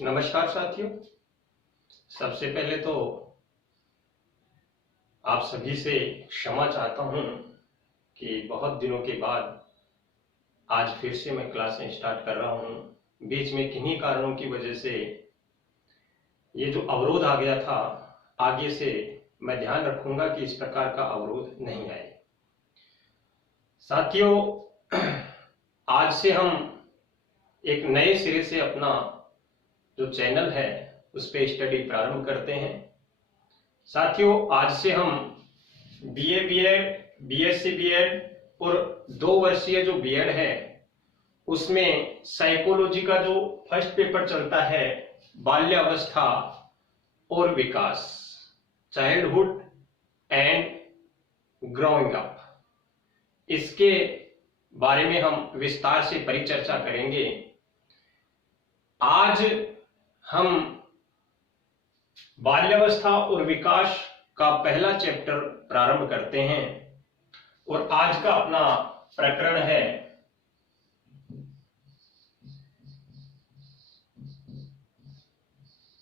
नमस्कार साथियों। सबसे पहले तो आप सभी से क्षमा चाहता हूं कि बहुत दिनों के बाद आज फिर से मैं क्लासें स्टार्ट कर रहा हूं। बीच में किन्हीं कारणों की वजह से ये जो अवरोध आ गया था, आगे से मैं ध्यान रखूंगा कि इस प्रकार का अवरोध नहीं आए। साथियों, आज से हम एक नए सिरे से अपना जो चैनल है उस पे स्टडी प्रारंभ करते हैं। साथियों, आज से हम बीए बीएड, बीएससी बीएड और 2 वर्षीय जो बीएड है उसमें साइकोलॉजी का जो फर्स्ट पेपर चलता है, बाल्यावस्था और विकास, चाइल्डहुड एंड ग्रोइंग अप, इसके बारे में हम विस्तार से परिचर्चा करेंगे। आज हम बाल्यावस्था और विकास का पहला चैप्टर प्रारंभ करते हैं और आज का अपना प्रकरण है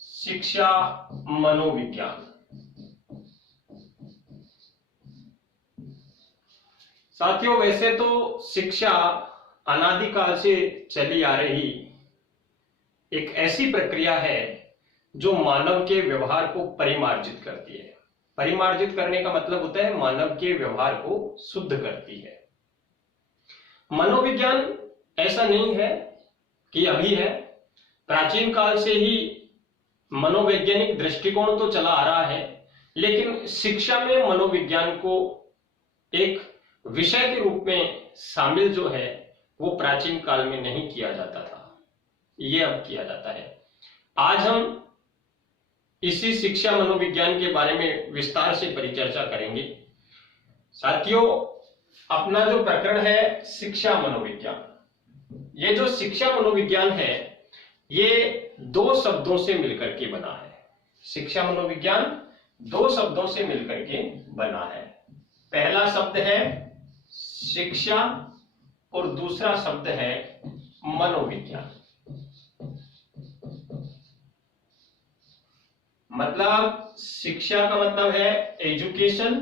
शिक्षा मनोविज्ञान। साथियों, वैसे तो शिक्षा अनादिकाल से चली आ रही एक ऐसी प्रक्रिया है जो मानव के व्यवहार को परिमार्जित करती है। परिमार्जित करने का मतलब होता है मानव के व्यवहार को शुद्ध करती है। मनोविज्ञान ऐसा नहीं है कि अभी है, प्राचीन काल से ही मनोवैज्ञानिक दृष्टिकोण तो चला आ रहा है, लेकिन शिक्षा में मनोविज्ञान को एक विषय के रूप में शामिल जो है वो प्राचीन काल में नहीं किया जाता था, ये अब किया जाता है। आज हम इसी शिक्षा मनोविज्ञान के बारे में विस्तार से परिचर्चा करेंगे। साथियों, अपना जो प्रकरण है शिक्षा मनोविज्ञान, ये जो शिक्षा मनोविज्ञान है ये 2 शब्दों से मिलकर के बना है। शिक्षा मनोविज्ञान 2 शब्दों से मिलकर के बना है। पहला शब्द है शिक्षा और दूसरा शब्द है मनोविज्ञान। मतलब शिक्षा का मतलब है एजुकेशन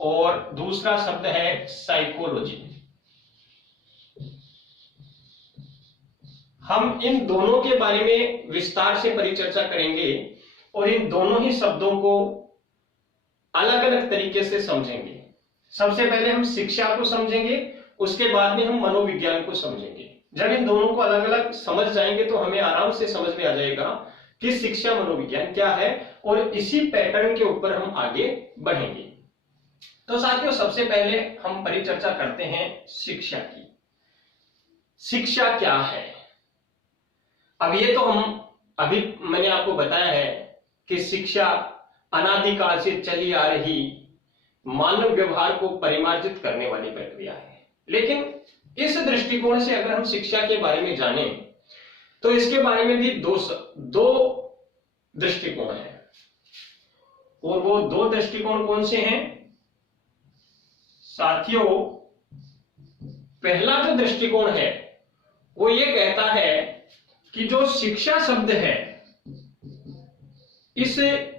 और दूसरा शब्द है साइकोलॉजी। हम इन दोनों के बारे में विस्तार से परिचर्चा करेंगे और इन दोनों ही शब्दों को अलग अलग तरीके से समझेंगे। सबसे पहले हम शिक्षा को समझेंगे, उसके बाद में हम मनोविज्ञान को समझेंगे। जब इन दोनों को अलग अलग समझ जाएंगे तो हमें आराम से समझ में आ जाएगा कि शिक्षा मनोविज्ञान क्या है और इसी पैटर्न के ऊपर हम आगे बढ़ेंगे। तो साथियों, सबसे पहले हम परिचर्चा करते हैं शिक्षा की। शिक्षा क्या है? अब ये तो अभी मैंने आपको बताया है कि शिक्षा अनादिकाल से चली आ रही मानव व्यवहार को परिमार्जित करने वाली प्रक्रिया है। लेकिन इस दृष्टिकोण से अगर हम शिक्षा के बारे में जानें तो इसके बारे में भी दो दृष्टिकोण हैं। और वो 2 दृष्टिकोण कौन से हैं? साथियों, पहला जो दृष्टिकोण है वो ये कहता है कि जो शिक्षा शब्द है, इस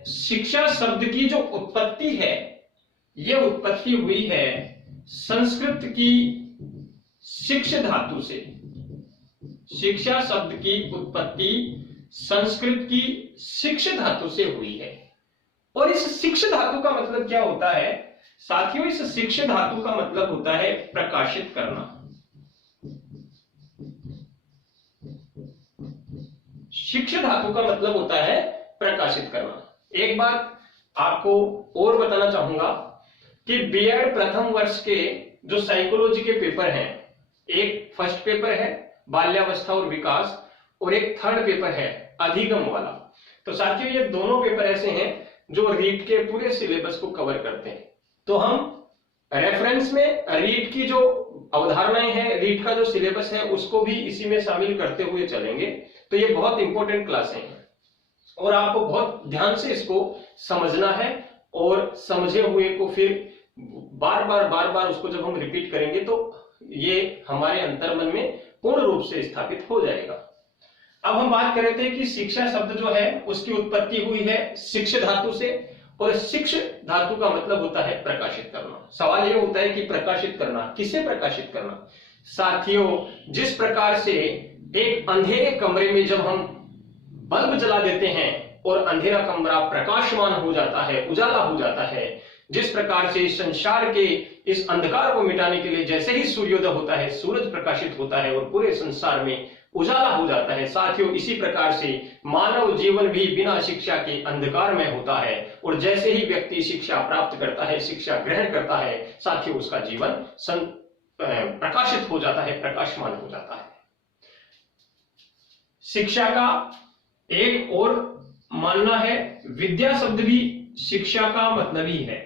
शिक्षा शब्द की जो उत्पत्ति है ये उत्पत्ति हुई है संस्कृत की शिक्ष धातु से। शिक्षा शब्द की उत्पत्ति संस्कृत की शिक्ष धातु से हुई है। और इस शिक्ष धातु का मतलब क्या होता है? साथियों, इस शिक्ष धातु का मतलब होता है प्रकाशित करना। शिक्ष धातु का मतलब होता है प्रकाशित करना। एक बात आपको और बताना चाहूंगा कि बीएड प्रथम वर्ष के जो साइकोलॉजी के पेपर हैं, एक फर्स्ट पेपर है बाल्यावस्था और विकास और एक थर्ड पेपर है अधिगम वाला। तो साथियों, ये दोनों पेपर ऐसे हैं जो रीट के पूरे सिलेबस को कवर करते हैं। तो हम रेफरेंस में रीट की जो अवधारणाएं हैं, रीट का जो सिलेबस है उसको भी इसी में शामिल करते हुए चलेंगे। तो ये बहुत इंपॉर्टेंट क्लासें हैं और आपको बहुत ध्यान से इसको समझना है और समझे हुए को फिर बार बार उसको जब हम रिपीट करेंगे तो ये हमारे अंतर्मन में पूर्ण रूप से स्थापित हो जाएगा। अब हम बात कर रहे थे कि शिक्षा शब्द जो है उसकी उत्पत्ति हुई है शिक्ष धातु से, और शिक्ष धातु का मतलब होता है प्रकाशित करना। सवाल यह होता है कि प्रकाशित करना, किसे प्रकाशित करना? साथियों, जिस प्रकार से एक अंधेरे कमरे में जब हम बल्ब जला देते हैं और अंधेरा कमरा प्रकाशमान हो जाता है, उजाला हो जाता है, जिस प्रकार से इस संसार के इस अंधकार को मिटाने के लिए जैसे ही सूर्योदय होता है, सूरज प्रकाशित होता है और पूरे संसार में उजाला हो जाता है, साथियों इसी प्रकार से मानव जीवन भी बिना शिक्षा के अंधकार में होता है। और जैसे ही व्यक्ति शिक्षा प्राप्त करता है, शिक्षा ग्रहण करता है, साथियों उसका जीवन प्रकाशित हो जाता है, प्रकाशमान हो जाता है। शिक्षा का एक और मानना है, विद्या शब्द भी शिक्षा का मतलब ही है।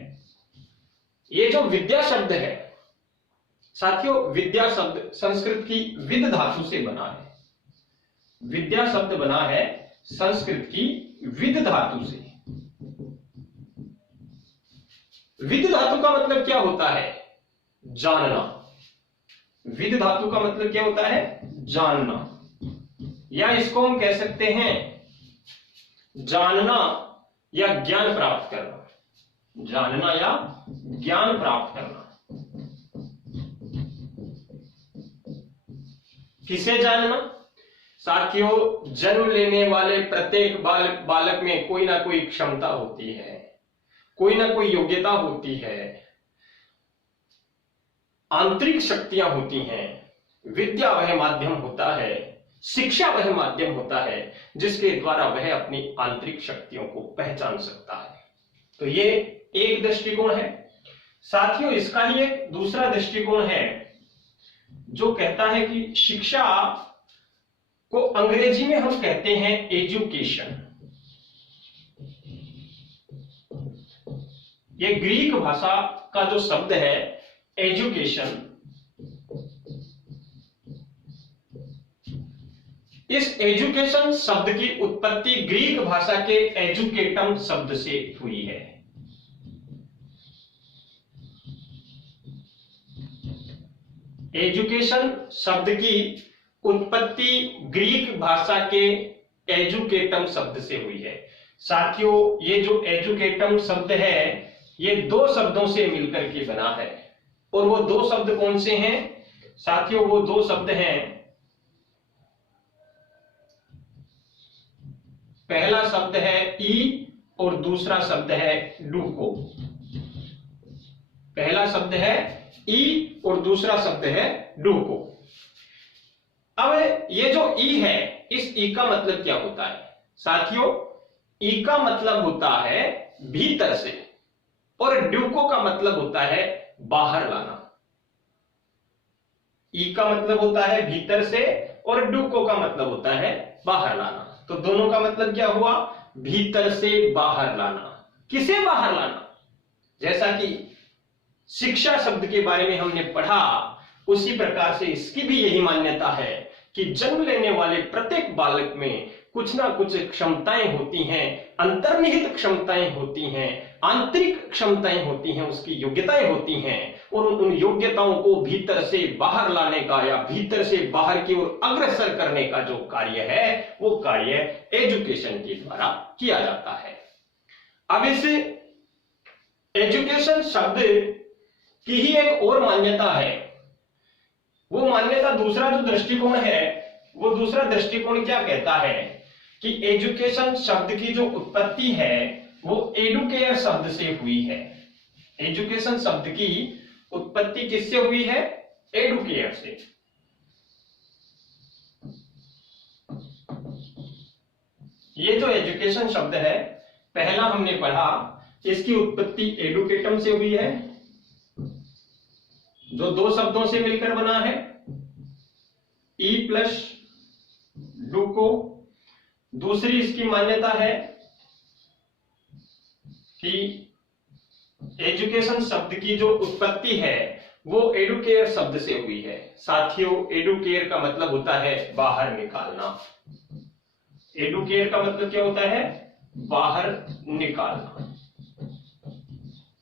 ये जो विद्या शब्द है साथियों, विद्या शब्द संस्कृत की विद धातु से बना है। विद्या शब्द बना है संस्कृत की विद धातु से। विद धातु का मतलब क्या होता है? जानना। विद धातु का मतलब क्या होता है? जानना, या इसको हम कह सकते हैं जानना या ज्ञान प्राप्त करना। जानना या ज्ञान प्राप्त करना। किसे जानना? साथियों, जन्म लेने वाले प्रत्येक बालक में कोई ना कोई क्षमता होती है, कोई ना कोई योग्यता होती है, आंतरिक शक्तियां होती हैं। विद्या वह माध्यम होता है, शिक्षा वह माध्यम होता है जिसके द्वारा वह अपनी आंतरिक शक्तियों को पहचान सकता है। तो ये एक दृष्टिकोण है। साथियों, इसका ही एक दूसरा दृष्टिकोण है जो कहता है कि शिक्षा को अंग्रेजी में हम कहते हैं एजुकेशन। ये ग्रीक भाषा का जो शब्द है एजुकेशन, इस एजुकेशन शब्द की उत्पत्ति ग्रीक भाषा के एजुकेटम शब्द से हुई है। एजुकेशन शब्द की उत्पत्ति ग्रीक भाषा के एजुकेटम शब्द से हुई है। साथियों, ये जो एजुकेटम शब्द है ये दो शब्दों से मिलकर के बना है, और वो दो शब्द कौन से हैं? साथियों, वो दो शब्द हैं, पहला शब्द है ई और दूसरा शब्द है डूको। पहला शब्द है ई और दूसरा शब्द है डूको। अब ये जो ई है, इस ई का मतलब क्या होता है? साथियों, ई का मतलब होता है भीतर से, और डूको का मतलब होता है बाहर लाना। ई का मतलब होता है भीतर से और डूको का मतलब होता है बाहर लाना। तो दोनों का मतलब क्या हुआ? भीतर से बाहर लाना। किसे बाहर लाना? जैसा कि शिक्षा शब्द के बारे में हमने पढ़ा, उसी प्रकार से इसकी भी यही मान्यता है कि जन्म लेने वाले प्रत्येक बालक में कुछ ना कुछ क्षमताएं होती हैं, अंतर्निहित क्षमताएं होती हैं, आंतरिक क्षमताएं होती हैं, उसकी योग्यताएं होती हैं, और उन योग्यताओं को भीतर से बाहर लाने का या भीतर से बाहर की ओर अग्रसर करने का जो कार्य है वो कार्य एजुकेशन के द्वारा किया जाता है। अब इस एजुकेशन शब्द की ही एक और मान्यता है। वो मान्यता, दूसरा जो दृष्टिकोण है, वो दूसरा दृष्टिकोण क्या कहता है कि एजुकेशन शब्द की जो उत्पत्ति है वो एडुकेयर शब्द से हुई है। एजुकेशन शब्द की उत्पत्ति किससे हुई है? एडुकेयर से। ये जो एजुकेशन शब्द है, पहला हमने पढ़ा, इसकी उत्पत्ति एडुकेटम से हुई है, जो दो शब्दों से मिलकर बना है, ई प्लस डूको। दूसरी इसकी मान्यता है कि एजुकेशन शब्द की जो उत्पत्ति है वो एडुकेयर शब्द से हुई है। साथियों, एडुकेयर का मतलब होता है बाहर निकालना। एडुकेयर का मतलब क्या होता है? बाहर निकालना।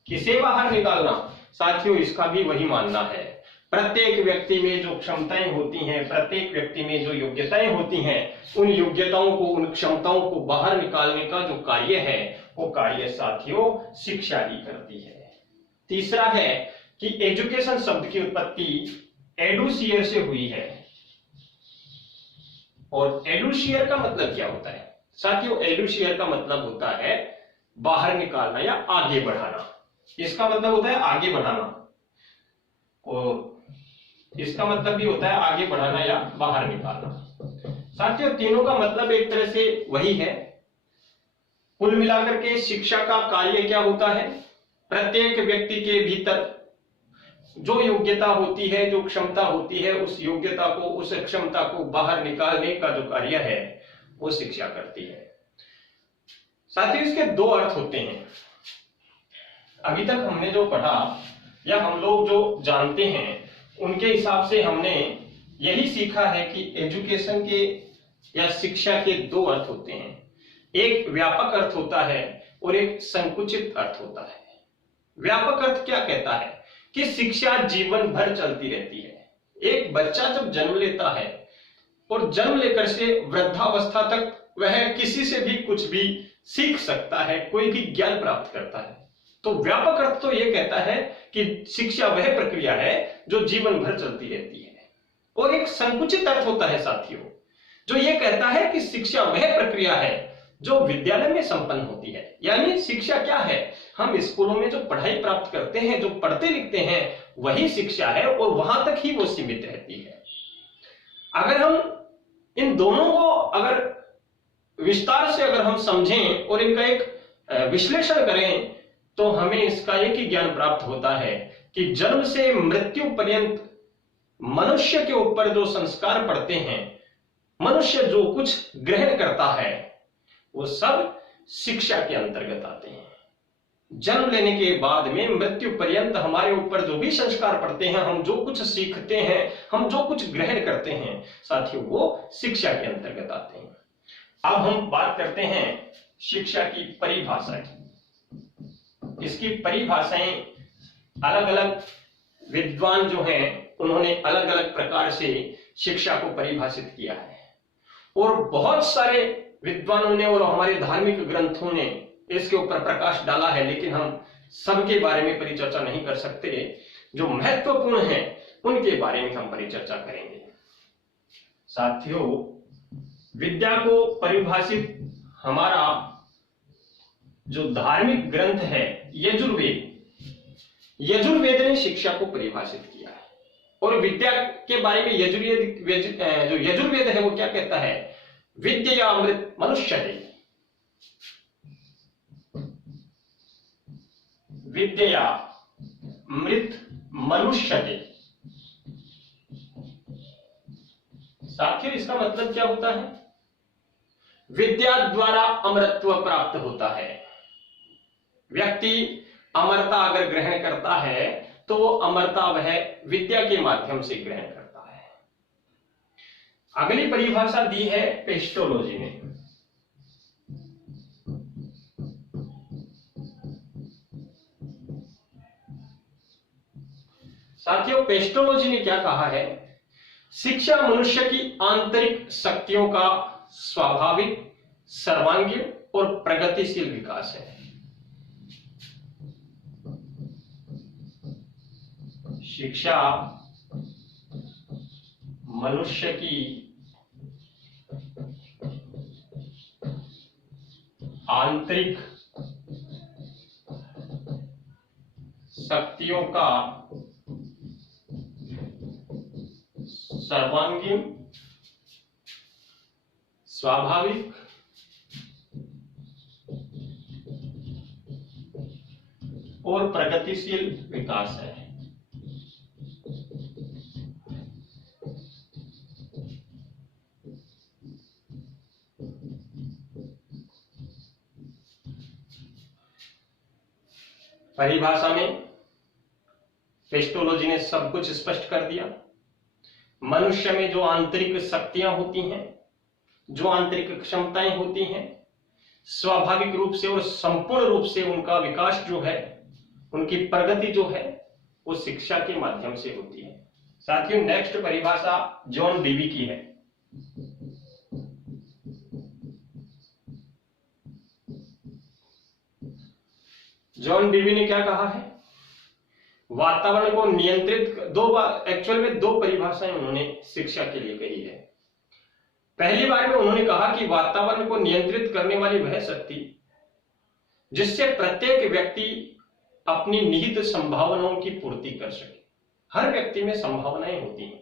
किसे बाहर निकालना? साथियों, इसका भी वही मानना है, प्रत्येक व्यक्ति में जो क्षमताएं होती हैं, प्रत्येक व्यक्ति में जो योग्यताएं होती हैं, उन योग्यताओं को, उन क्षमताओं को बाहर निकालने का जो कार्य है, वो कार्य साथियों शिक्षा ही करती है। तीसरा है कि एजुकेशन शब्द की उत्पत्ति एडुसियर से हुई है। और एडुसियर का मतलब क्या होता है साथियों? एडुसियर का मतलब होता है बाहर निकालना या आगे बढ़ाना। इसका मतलब होता है आगे बढ़ाना, और इसका मतलब भी होता है आगे बढ़ाना या बाहर निकालना। साथियों तीनों का मतलब एक तरह से वही है। कुल मिलाकर के शिक्षा का कार्य क्या होता है? प्रत्येक व्यक्ति के भीतर जो योग्यता होती है, जो क्षमता होती है, उस योग्यता को, उस क्षमता को बाहर निकालने का जो कार्य है वो शिक्षा करती है। साथियों इसके दो अर्थ होते हैं। अभी तक हमने जो पढ़ा या हम लोग जो जानते हैं उनके हिसाब से हमने यही सीखा है कि एजुकेशन के या शिक्षा के दो अर्थ होते हैं। एक व्यापक अर्थ होता है और एक संकुचित अर्थ होता है। व्यापक अर्थ क्या कहता है कि शिक्षा जीवन भर चलती रहती है। एक बच्चा जब जन्म लेता है और जन्म लेकर से वृद्धावस्था तक वह किसी से भी कुछ भी सीख सकता है, कोई भी ज्ञान प्राप्त करता है। तो व्यापक अर्थ तो यह कहता है कि शिक्षा वह प्रक्रिया है जो जीवन भर चलती रहती है। और एक संकुचित अर्थ होता है साथियों, जो यह कहता है कि शिक्षा वह प्रक्रिया है जो विद्यालय में संपन्न होती है। यानी शिक्षा क्या है? हम स्कूलों में जो पढ़ाई प्राप्त करते हैं, जो पढ़ते लिखते हैं, वही शिक्षा है और वहां तक ही वो सीमित रहती है। अगर हम इन दोनों को अगर विस्तार से अगर हम समझें और इनका एक विश्लेषण करें तो हमें इसका एक ही ज्ञान प्राप्त होता है कि जन्म से मृत्यु पर्यंत मनुष्य के ऊपर जो संस्कार पड़ते हैं, मनुष्य जो कुछ ग्रहण करता है, वो सब शिक्षा के अंतर्गत आते हैं। जन्म लेने के बाद में मृत्यु पर्यंत हमारे ऊपर जो भी संस्कार पड़ते हैं, हम जो कुछ सीखते हैं, हम जो कुछ ग्रहण करते हैं साथियों, वो शिक्षा के अंतर्गत आते हैं। अब हम बात करते हैं शिक्षा की परिभाषा की। इसकी परिभाषाएं अलग अलग विद्वान जो हैं उन्होंने अलग अलग प्रकार से शिक्षा को परिभाषित किया है, और बहुत सारे विद्वानों ने और हमारे धार्मिक ग्रंथों ने इसके ऊपर प्रकाश डाला है, लेकिन हम सबके बारे में परिचर्चा नहीं कर सकते। जो महत्वपूर्ण है उनके बारे में हम परिचर्चा करेंगे। साथियों विद्या को परिभाषित हमारा जो धार्मिक ग्रंथ है यजुर्वेद ने शिक्षा को परिभाषित किया है। और विद्या के बारे में यजुर्वेद है वो क्या कहता है? विद्या अमृत मनुष्यते, विद्या मृत मनुष्यते। साथियों इसका मतलब क्या होता है? विद्या द्वारा अमरत्व प्राप्त होता है। व्यक्ति अमरता अगर ग्रहण करता है तो अमरता वह विद्या के माध्यम से ग्रहण करता है। अगली परिभाषा दी है पेस्टोलॉजी ने। साथियों पेस्टोलॉजी ने क्या कहा है? शिक्षा मनुष्य की आंतरिक शक्तियों का स्वाभाविक, सर्वांगीण और प्रगतिशील विकास है। शिक्षा मनुष्य की आंतरिक शक्तियों का सर्वांगीण, स्वाभाविक और प्रगतिशील विकास है। परिभाषा में पेस्टोलॉजी ने सब कुछ स्पष्ट कर दिया। मनुष्य में जो आंतरिक शक्तियां होती हैं, जो आंतरिक क्षमताएं होती हैं, स्वाभाविक रूप से और संपूर्ण रूप से उनका विकास जो है, उनकी प्रगति जो है, वो शिक्षा के माध्यम से होती है। साथियों नेक्स्ट परिभाषा जॉन डीवी की है। जॉन डीवी ने क्या कहा है? वातावरण को नियंत्रित, एक्चुअल में दो परिभाषाएं उन्होंने शिक्षा के लिए कही है। पहली बार में उन्होंने कहा कि वातावरण को नियंत्रित करने वाली वह शक्ति जिससे प्रत्येक व्यक्ति अपनी निहित संभावनाओं की पूर्ति कर सके। हर व्यक्ति में संभावनाएं होती हैं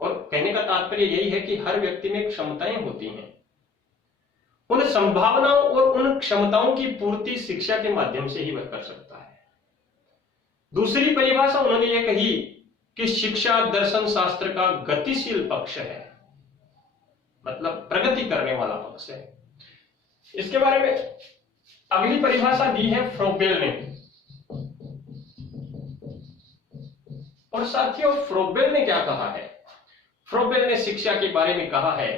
और कहने का तात्पर्य यही है कि हर व्यक्ति में क्षमताएं होती हैं। उन संभावनाओं और उन क्षमताओं की पूर्ति शिक्षा के माध्यम से ही वह कर सकता है। दूसरी परिभाषा उन्होंने यह कही कि शिक्षा दर्शन शास्त्र का गतिशील पक्ष है, मतलब प्रगति करने वाला पक्ष है। इसके बारे में अगली परिभाषा दी है फ्रोबेल ने। और साथियों फ्रोबेल ने क्या कहा है? फ्रोबेल ने शिक्षा के बारे में कहा है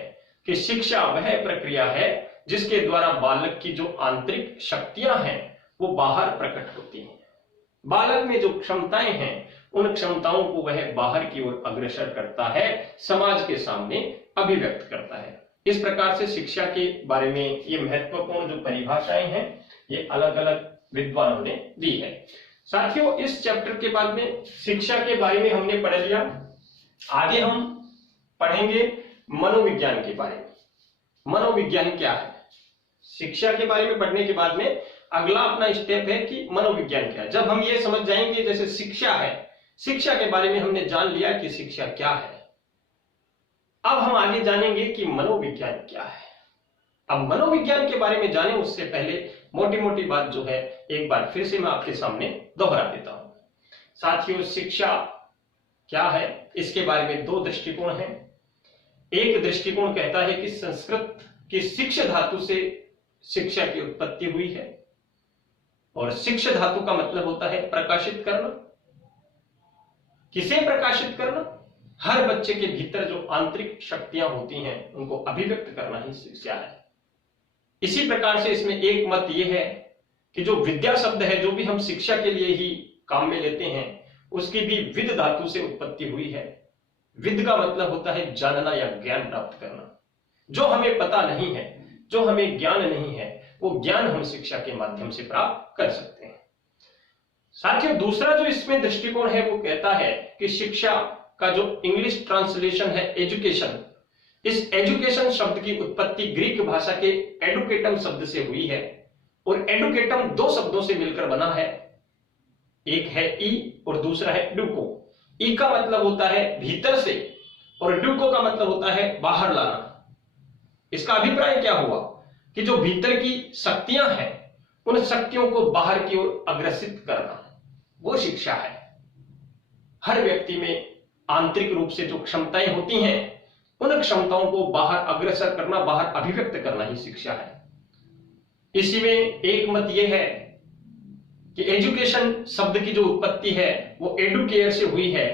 कि शिक्षा वह प्रक्रिया है जिसके द्वारा बालक की जो आंतरिक शक्तियां हैं वो बाहर प्रकट होती हैं। बालक में जो क्षमताएं हैं उन क्षमताओं को वह बाहर की ओर अग्रसर करता है, समाज के सामने अभिव्यक्त करता है। इस प्रकार से शिक्षा के बारे में ये महत्वपूर्ण जो परिभाषाएं हैं ये अलग अलग विद्वानों ने दी है। साथियों इस चैप्टर के बाद में शिक्षा के बारे में हमने पढ़ लिया। आगे हम पढ़ेंगे मनोविज्ञान के बारे में। मनोविज्ञान क्या है? शिक्षा के बारे में पढ़ने के बाद में अगला अपना स्टेप है कि मनोविज्ञान क्या है। जब हम ये समझ जाएंगे जैसे शिक्षा है, शिक्षा के बारे में हमने जान लिया कि शिक्षा क्या है, अब हम आगे जानेंगे कि मनोविज्ञान क्या है। अब मनोविज्ञान के बारे में जाने उससे पहले मोटी मोटी बात जो है एक बार फिर से मैं आपके सामने दोहरा देता हूं। साथियों शिक्षा क्या है इसके बारे में दो दृष्टिकोण हैं। एक दृष्टिकोण कहता है कि संस्कृत की शिक्ष धातु से शिक्षा की उत्पत्ति हुई है, और शिक्ष धातु का मतलब होता है प्रकाशित करना। किसे प्रकाशित करना? हर बच्चे के भीतर जो आंतरिक शक्तियां होती हैं उनको अभिव्यक्त करना ही शिक्षा है। इसी प्रकार से इसमें एक मत यह है कि जो विद्या शब्द है, जो भी हम शिक्षा के लिए ही काम में लेते हैं, उसकी भी विद धातु से उत्पत्ति हुई है। विद का मतलब होता है जानना या ज्ञान प्राप्त करना। जो हमें पता नहीं है, जो हमें ज्ञान नहीं है, वो ज्ञान हम शिक्षा के माध्यम से प्राप्त कर सकते हैं। साथियों दूसरा जो इसमें दृष्टिकोण है वो कहता है कि शिक्षा का जो इंग्लिश ट्रांसलेशन है एजुकेशन, इस एजुकेशन शब्द की उत्पत्ति ग्रीक भाषा के एडुकेटम शब्द से हुई है, और एडुकेटम दो शब्दों से मिलकर बना है। एक है ई और दूसरा है डुको। ई का मतलब होता है भीतर से और डुको का मतलब होता है बाहर लाना। इसका अभिप्राय क्या हुआ कि जो भीतर की शक्तियां हैं उन शक्तियों को बाहर की ओर अग्रसित करना, वो शिक्षा है। हर व्यक्ति में आंतरिक रूप से जो क्षमताएं होती हैं उन क्षमताओं को बाहर अग्रसर करना, बाहर अभिव्यक्त करना ही शिक्षा है। इसी में एक मत यह है कि एजुकेशन शब्द की जो उत्पत्ति है वो एडुकेयर से हुई है,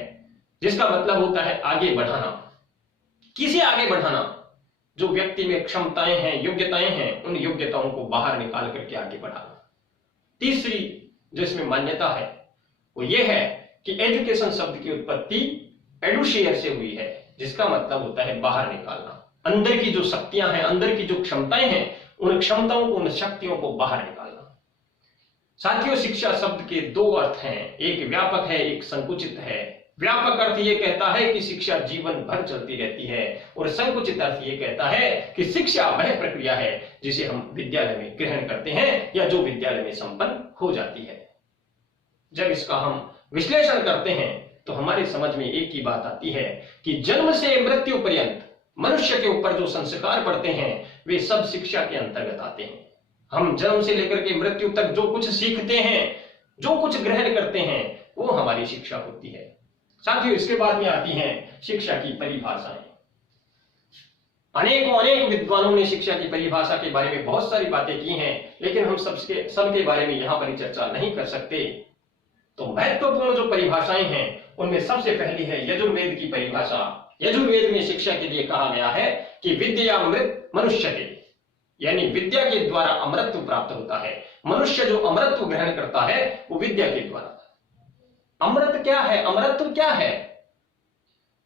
जिसका मतलब होता है आगे बढ़ाना। किसे आगे बढ़ाना? जो व्यक्ति में क्षमताएं हैं, योग्यताएं हैं, उन योग्यताओं को बाहर निकाल करके आगे बढ़ाना। तीसरी जो इसमें मान्यता है वो ये है कि एजुकेशन शब्द की उत्पत्ति एडुशियर से हुई है, जिसका मतलब होता है बाहर निकालना। अंदर की जो शक्तियां हैं, अंदर की जो क्षमताएं हैं, उन क्षमताओं को, उन शक्तियों को बाहर निकालना। साथियों शिक्षा शब्द के दो अर्थ हैं, एक व्यापक है, एक संकुचित है। व्यापक अर्थ ये कहता है कि शिक्षा जीवन भर चलती रहती है, और संकुचित अर्थ ये कहता है कि शिक्षा वह प्रक्रिया है जिसे हम विद्यालय में ग्रहण करते हैं या जो विद्यालय में संपन्न हो जाती है। जब इसका हम विश्लेषण करते हैं तो हमारे समझ में एक ही बात आती है कि जन्म से मृत्यु पर्यंत मनुष्य के ऊपर जो संस्कार पड़ते हैं वे सब शिक्षा के अंतर्गत आते हैं। हम जन्म से लेकर के मृत्यु तक जो कुछ सीखते हैं, जो कुछ ग्रहण करते हैं, वो हमारी शिक्षा होती है। साथियों इसके बाद में आती हैं शिक्षा की परिभाषाएं। अनेक विद्वानों ने शिक्षा की परिभाषा के बारे में बहुत सारी बातें की हैं, लेकिन हम सबके बारे में यहां पर चर्चा नहीं कर सकते। तो महत्वपूर्ण जो परिभाषाएं हैं उनमें सबसे पहली है यजुर्वेद की परिभाषा। यजुर्वेद में शिक्षा के लिए कहा गया है कि विद्या अमृत मनुष्य के, यानी विद्या के द्वारा अमृतत्व प्राप्त होता है। मनुष्य जो अमृतत्व ग्रहण करता है वो विद्या के द्वारा। अमृत क्या है? अमृतत्व क्या है?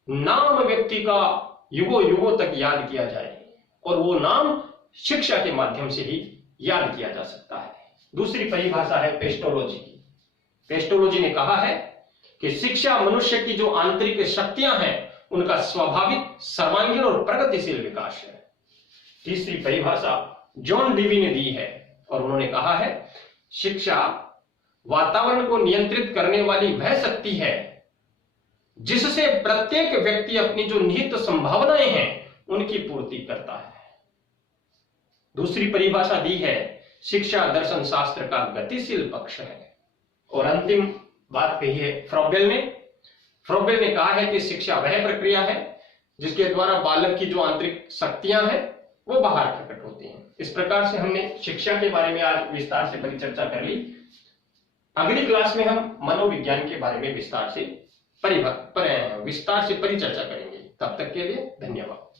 नाम व्यक्ति का युगों युगों तक याद किया जाए, और वो नाम शिक्षा के माध्यम से ही याद किया जा सकता है। दूसरी परिभाषा है पेस्टोलॉजी की। पेस्टोलॉजी ने कहा है कि शिक्षा मनुष्य की जो आंतरिक शक्तियां हैं उनका स्वाभाविक, सर्वांगीण और प्रगतिशील विकास है। तीसरी परिभाषा जॉन डीवी ने दी है, और उन्होंने कहा है शिक्षा वातावरण को नियंत्रित करने वाली वह शक्ति है जिससे प्रत्येक व्यक्ति अपनी जो निहित संभावनाएं हैं उनकी पूर्ति करता है। दूसरी परिभाषा दी है शिक्षा दर्शन शास्त्र का गतिशील पक्ष है। और अंतिम बात कही है फ्रॉबेल ने कहा है कि शिक्षा वह प्रक्रिया है जिसके द्वारा बालक की जो आंतरिक शक्तियां हैं वो बाहर प्रकट होती हैं। इस प्रकार से हमने शिक्षा के बारे में आज विस्तार से परिचर्चा कर ली। अगली क्लास में हम मनोविज्ञान के बारे में विस्तार से परिचर्चा करेंगे। तब तक के लिए धन्यवाद।